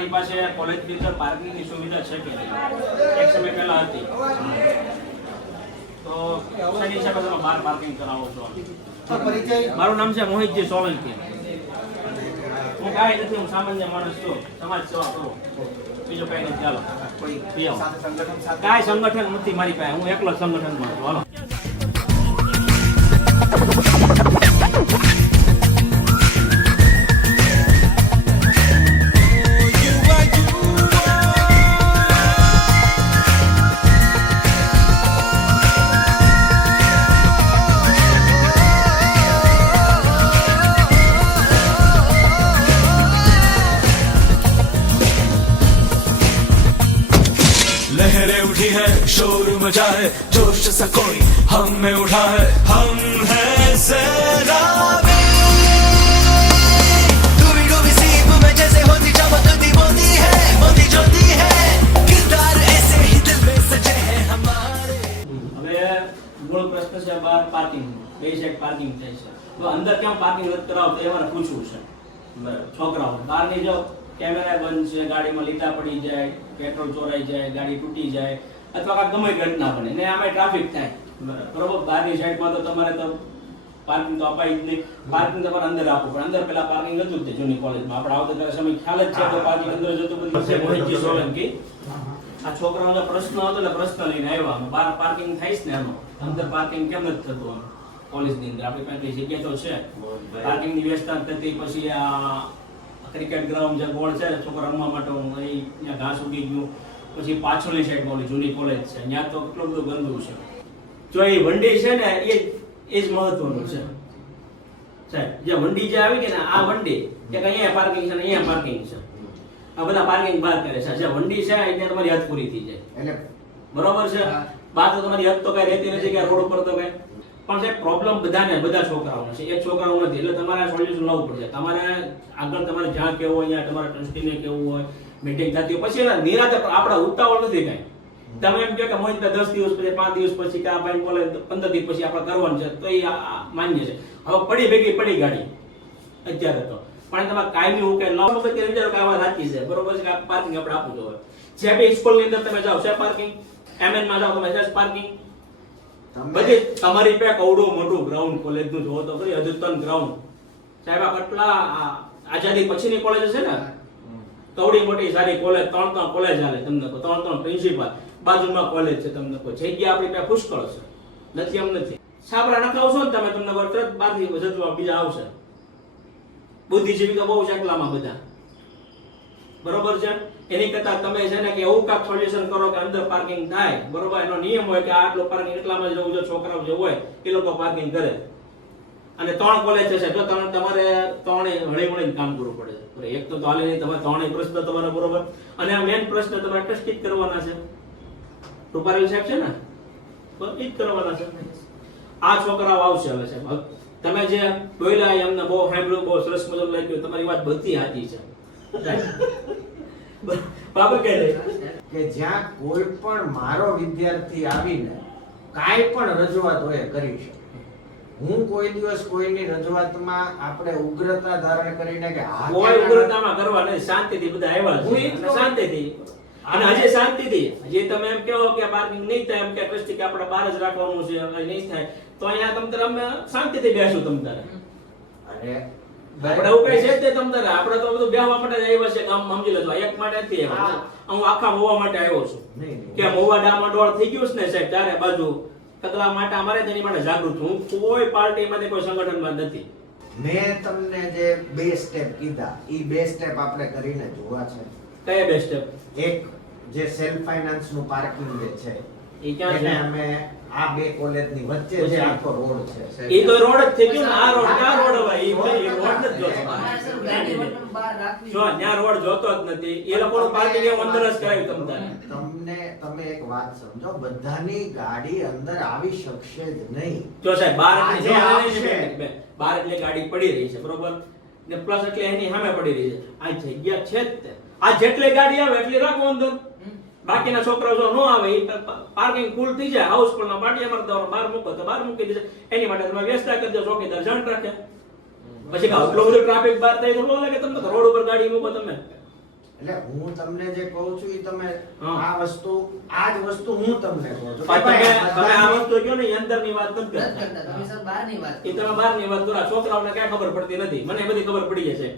તમારી પાસે કોલેજ ની અંદર પાર્કિંગની સુવિધા છે કે નહીં? એક સમય પહેલા હતી, તો શેની હિસાબે તમે બહાર પાર્કિંગ કરાવો છો? મારું નામ છે મોહિતજી સોલંકી. હું કાંઈ નથી, હું સામાન્ય માણસ છું, સમાજ સેવા કરું, બીજું કઈ નથી. ચાલો, કાંઈ સંગઠન નથી મારી પાસે, હું એકલો સંગઠનમાં છું. હાલો. लहरें उठी है, शोर मचा है, जोश सा कोई हम में उठा है, हम हैं सैलाब। डूबी डूबी सीप में जैसे होती चमकती मोती है, मोती ज्योति है, किरदार ऐसे ही दिल में सजे हैं हमारे। હવે મૂળ પ્રશ્ન છે બહાર પાર્કિંગ, બે સાઈડ પાર્કિંગ થાય છે, તો અંદર કેમ પાર્કિંગ રદ કરાવો એ મારે પૂછવું છે. બરાબર, છોકરાઓ બહારની જો કેમેરા બંધ છે, ગાડીમાં લીટા પડી જાય, પેટ્રોલ ચોરાઈ જાય, ગાડી તૂટી જાય, અથવા કાંઈક ગમે ઘટના બને ને આમાં ટ્રાફિક થાય, બરોબર. બહારની સાઈડમાં તો તમારે તો પાર્કિંગ તો અપાય જ નહીં. પાર્કિંગ તમારે અંદર આપવું પણ અંદર પેલા પાર્કિંગ હતું જ તે જૂની કોલેજમાં. આપણે આવતા ત્યારે સમય ખ્યાલ જ છે તો પાર્કિંગ અંદર જતું બધું છે. મોહિતજી સોલંકી, આ છોકરાઓનો પ્રશ્ન હતો એટલે પ્રશ્ન લઈને આવ્યા. બહાર પાર્કિંગ થાય છે ને, એનો અંદર પાર્કિંગ કેમ નથી થતું? કોલેજની અંદર આપણી પાસે જગ્યા તો છે, પાર્કિંગની વ્યવસ્થા થતી. પછી આ ક્રિકેટ ગ્રાઉન્ડ જે ગોળ છે છોકરા રમવા માટે, ત્યાં ઘાસ ઉગી ગયું. પછી પાછળની સાઈડમાં ઓલી જૂની કોલેજ છે, ત્યાં તો કેટલું બધું ગંદુ છે. જો એ વંડી છે ને એ જ મહત્વનું છે સાહેબ. જે વંડી જે આવી ગઈ ને, આ વંડી કે અહીંયા પાર્કિંગ છે ને અહીંયા પાર્કિંગ છે, આ બધા પાર્કિંગ બહાર કરે છે. જે વંડી છે અહીંયા તમારી હદ પૂરી થઈ જાય, એટલે બરોબર છે. બહાર તો તમારી હદ તો કઈ રહેતી નથી કે રોડ ઉપર તો કઈ. પણ સાહેબ પ્રોબ્લેમ બધાને, બધા છોકરાઓને છે, એક છોકરાઓ નથી. એટલે તમારે સોલ્યુશન લાવવું પડશે. તમારે આગળ તમારે જ્યાં કેવું હોય, અહીંયા તમારા ટ્રસ્ટીને કેવું હોય, મીટિંગ થતી હોય, પછી એના નિરાતે આપણે ઉતાવળ નથી કાંઈ. તમે એમ કહો કે મોહિતભાઈ 10 દિવસ પછી, 5 દિવસ પછી, કે આ ભાઈ બોલે 15 દિવસ પછી આપણે કરવાનું છે, તો એ માન્ય છે. હવે પડી ગાડી અત્યારે તો, પણ તમે કાયમી ઉકેલ લાવો કે વિચારો કે આ વાત સાચી છે, બરોબર છે, કે પાર્કિંગ આપણે આપવું જોઈએ. જે બે સ્કૂલની અંદર તમે જાઓ છે પાર્કિંગ, એમએન માં જાઓ તમે છે પાર્કિંગ. બધી તમારી પાસે કવડું મોટું ગ્રાઉન્ડ કોલેજનું જોવો તો ખરી, અદ્યતન ગ્રાઉન્ડ સાહેબ. આ કેટલા આઝાદી પછીની કોલેજ છે ને, કવડી મોટી સારી કોલેજ, 3 કોલેજ હાલે તમને, 3 પ્રિન્સિપાલ, બાજુમાં કોલેજ છે તમને, જગ્યા આપણી પાસે પુષ્કળ છે, નથી એમ નથી. સાબરા નખાવશો ને તમે, તમને તરત બારથી જતું બીજા આવશે. બુદ્ધિજીવી તો બહુ છે એટલામાં બધા, બરોબર છે. એની કરતા તમે છે ને કે એવું કાંઈક સોલ્યુશન કરો કે અંદર પાર્કિંગ થાય, બરોબર. એનો નિયમ હોય કે આટલો પાર્કિંગ એટલામાં જ રહેવું જોઈએ, છોકરાઓ જે હોય એ લોકો પાર્કિંગ કરે. અને 3 કોલેજ છે, જો તમારે 3 હળીમળીને કામ કરવું પડે છે. એક તો હાલે નહીં, તમારે 3 પ્રશ્ન તમારા બરોબર. અને આ મેઇન પ્રશ્ન તમારે ટ્રસ્ટી જ કરવાના છે, રૂપારેલ સાહેબ છે ને, બસ એ જ કરવાના છે. આ છોકરાઓ આવશે હવે સાહેબ. તમે જે બોલ્યા એમને બહુ સાંભળ્યું, બહુ સરસ મજાનું લાગ્યું, તમારી વાત બધી સાચી છે બાબા કે જ્યાં કોઈ પણ મારો વિદ્યાર્થી આવીને કાંઈ પણ રજૂઆત હોય કરી શકે. હું કોઈ દિવસ કોઈની રજૂઆતમાં આપણે ઉગ્રતા ધારણ કરીને કે કોઈ ઉગ્રતામાં કરવા નહીં, શાંતિથી બધા આવ્યા છે, શાંતિથી. અને હજી શાંતિથી જે તમે એમ કહો કે પાર્કિંગ નહીં થાય, એમ કે ટ્રસ્ટી કે આપણે બહાર જ રાખવાનું છે, નહીં થાય તો અહીંયા તમ તારે અમે શાંતિથી બેસું તમ તારે. અરે આપણે એવું કઈ છે તે તમ તારે, આપણે તો બધું બેહવા માટે જ આવ્યા છે, કામ સમજી લેજો. એક માટે નથી આવ્યા, હું આખા મોવા માટે આવ્યો છું. કે મોવા ડામાં ડોળ થઈ ગયું છે ને સાહેબ, ચારે બાજુ તકલા માટે અમારે તેની માટે જાગૃત છું. હું કોઈ પાર્ટીમાં કોઈ સંગઠનમાં નથી. મેં તમને જે 2 સ્ટેપ કીધા, એ 2 સ્ટેપ આપણે કરીને જોવા છે. કયા 2 સ્ટેપ? એક જે સેલ્ફ ફાઇનાન્સ નું પાર્કિંગ જે છે એ ક્યાં છે? અમે આ 2 કોલેજની વચ્ચે જે આખો રોડ છે, એ તો રોડ જ થઈ ગયો ને. આ રોડ ક્યાં રોડ હવે? એ રોડ નથી જોતો. જો ત્યાં રોડ જોતો જ નથી. એ લોકોનું પાર્કિંગ એમ અંદર જ કરાવ્યું તમે એક વાત સમજો, બધાની ગાડી અંદર આવી શકશે જ નહીં. જો સાહેબ બહાર એટલે ગાડી પડી રહી છે, બરોબર, ને પ્લસ એટલે એની સામે પડી રહી છે. આ જગ્યા છે જ તે. આ જેટલી ગાડી આવે એટલી રાખો અંદર. બાકીના છોકરાઓ જો નો આવે, પાર્કિંગ ફૂલ થઈ જાય, હાઉસ ફૂલમાં પાટિયા મારતા બહાર મૂકો તો બહાર મૂકી દેશે. એની માટે તમે વ્યવસ્થા કરી દો, ચોકીદાર જાણ રાખે. પછી આટલો બધો ટ્રાફિક બહાર થાય તો ન લાગે તમને? રોડ ઉપર ગાડી મૂકો તમે, એટલે હું તમને જે કહું છું એ તમે હા. આ જ વસ્તુ હું તમને કહું છું કે પણ ભાઈ, તમે આ બધાની- વસ્તુ કહો ને એ અંદરની વાત નથી નથી કરતા. કરતા તમે સર બહારની વાત એ તમે બહારની વાત કરો. આ છોકરાઓને ક્યાં ખબર પડતી નથી. મને બધી ખબર પડી જશે.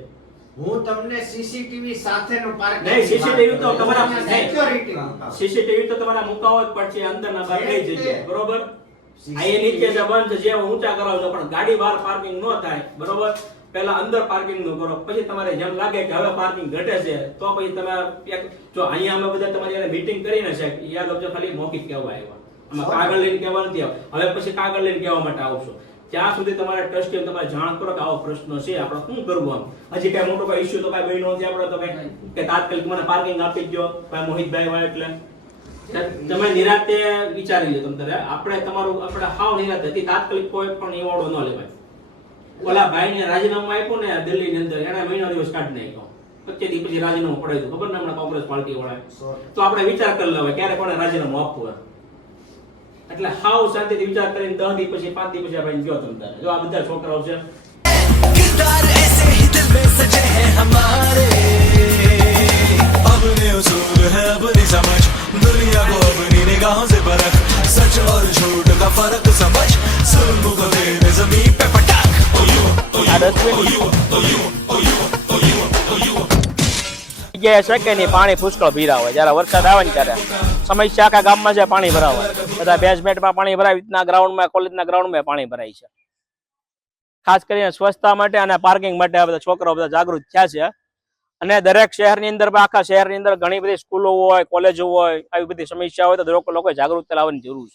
હું તમને સીસીટીવી સાથેનું પાર્કિંગ નહીં, CCTV તો તમારા- નહીં. સિક્યોરિટી સીસીટીવી તો તમારા મુકાવો જ પડશે અંદરના બહાર કઈ જગ્યાએ, બરોબર? આ એ નીચે છે બંધ છે, જે ઊંચા કરાવો છો, પણ ગાડી બહાર પાર્કિંગ ન થાય, બરોબર? પહેલા અંદર પાર્કિંગ નું કરો, પછી તમારે જેમ લાગે કે હવે પાર્કિંગ ઘટે છે તો પછી તમે જો અહીંયા અમે બધા તમારી જ્યારે મીટિંગ કરીને છે, યાદ રાખજો ખાલી મૌખિક કહેવા આવ્યા, આમાં કાગળ લઈને કહેવા નથી આવ્યા. હવે પછી કાગળ લઈને કહેવા માટે આવશો. ત્યાં સુધી તમારે ટ્રસ્ટી તમારે જાણ કરો કે આવો પ્રશ્ન છે, આપણે શું કરવું. આમ હજી કઈ મોટો કોઈ ઇશ્યુ તો કઈ બન્યો નથી આપણે તો કઈ કે તાત્કાલિક મને પાર્કિંગ આપી જ દો ભાઈ મોહિતભાઈ હોય એટલે તમે નિરાતે વિચારી લો. તમે આપણે તમારું આપણે હાવ નિરાતે હતી, તાત્કાલિક કોઈ પણ નિવાડો ન લેવાય. ઓલા ભાઈને રાજીનામું આપ્યું ને દિલ્હીની અંદર, એને મહિનો દિવસ કાઢી નાખ્યો. 25 દી પછી રાજીનામું પડાયું હતું, ખબર ને હમણાં કોંગ્રેસ પાર્ટી વાળા. તો આપણે વિચાર કરી લેવાય ક્યારે કોને રાજીનામું આપવું હોય. એટલે હાવ શાંતિથી વિચાર કરીને 10 દી પછી 5 દી પછી આ ભાઈને કયો તમે તારે. જો આ બધા છોકરાઓ છે, किरदार ऐसे ही दिल में सजे हैं हमारे अपने उसूल है अपनी समझ दुनिया को अपनी निगाहों से परख सच और झूठ का फर्क समझ जुल्म को तेरे जमीन पे पटक આ ડસ્ટબિન જગ્યાએ છે કે નહીં, પાણી પુષ્કળ ભીરા હોય. જ્યારે વરસાદ આવે ને ત્યારે સમસ્યા આખા ગામમાં છે, પાણી ભરાવા. બધા બેઝમેન્ટમાં પાણી ભરાય, રીતના ગ્રાઉન્ડમાં, કોલેજના ગ્રાઉન્ડમાં પાણી ભરાય છે. ખાસ કરીને સ્વચ્છતા માટે અને પાર્કિંગ માટે આ બધા છોકરાઓ બધા જાગૃત થયા છે. અને દરેક શહેરની અંદર, આખા શહેરની અંદર ઘણી બધી સ્કૂલો હોય, કોલેજો હોય, આવી બધી સમસ્યા હોય તો લોકોએ જાગૃતતા લાવવાની જરૂર છે.